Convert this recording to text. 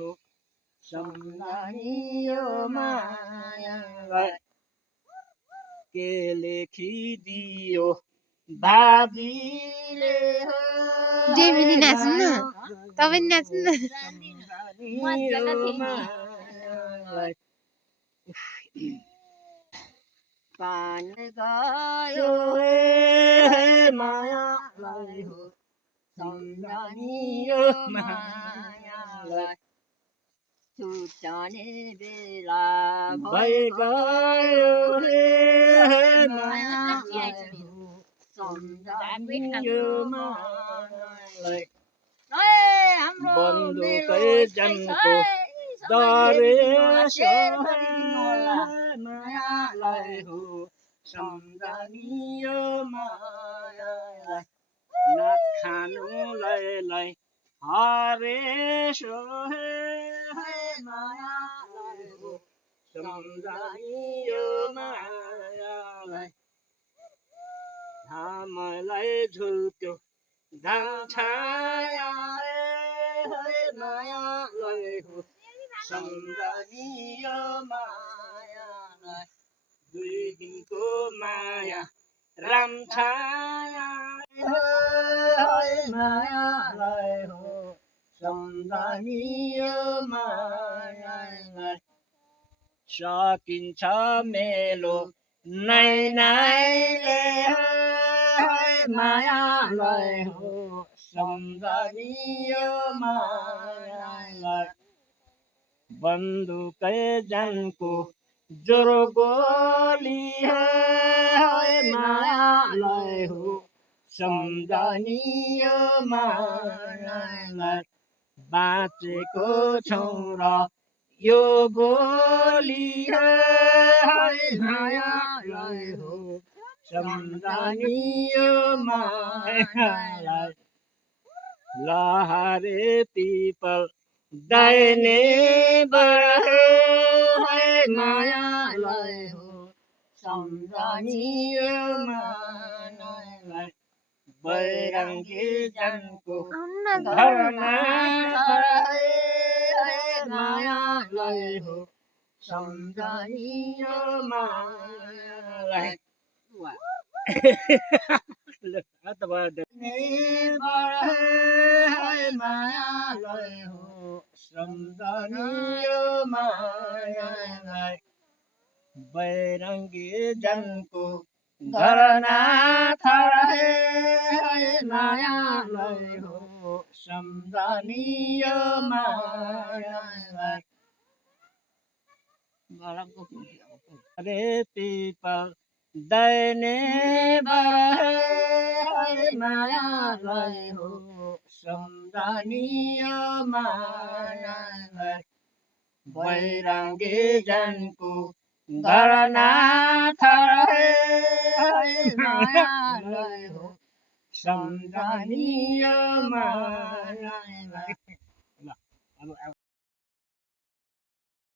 हो सम्झनी यो मायालाई के लेखिदियो बाबीले हो डेमिनी नाच्नु न तपाईँ नाच्नु न पानी गयो हे मायालाई हो सम्झनी यो मायालाई छुट्याउने बेला भइगयो हे मायालाई हो सम्झनी यो मायालाई बन्दुकै जनको दरेस मायालाई हो सम्झनी यो मायालाई नखानुलाई हरेस मायालाई हो सम्झनी यो मायालाई हामीलाई झुल्क्यो घामछाया मायालाई हो सम्झनी यो मायालाई दुई दिनको माया रामछाया मायालाई हो सम्झनी यो मायालाई सकिन्छ मेलो नै नाइले मायालाई हो सम्झनी यो मायालाई बन्दुकै जानको जोरो गोली मायालाई हो सम्झनी यो मायालाई बाँचेको छौँ र यो गोली मायालाई हो सम्झनी यो मायालाई लहरे पिपल दाहिने मायालाई हो सम्झनी यो मायालाई बैरङ्गी जनको घरमा मायालाई हो सम्झनी यो मायालाई मायालाई हो सम्झनी यो मायालाई बैरङ्गी जनको घर नाथ मायालाई हो सम्झनी यो मायालाई रे पिपल दैने मायालाई हो सम्झनी यो मायालाई बैरङ्गी जनको घर नाथ मायालाई हो सम्झनी यो मायालाई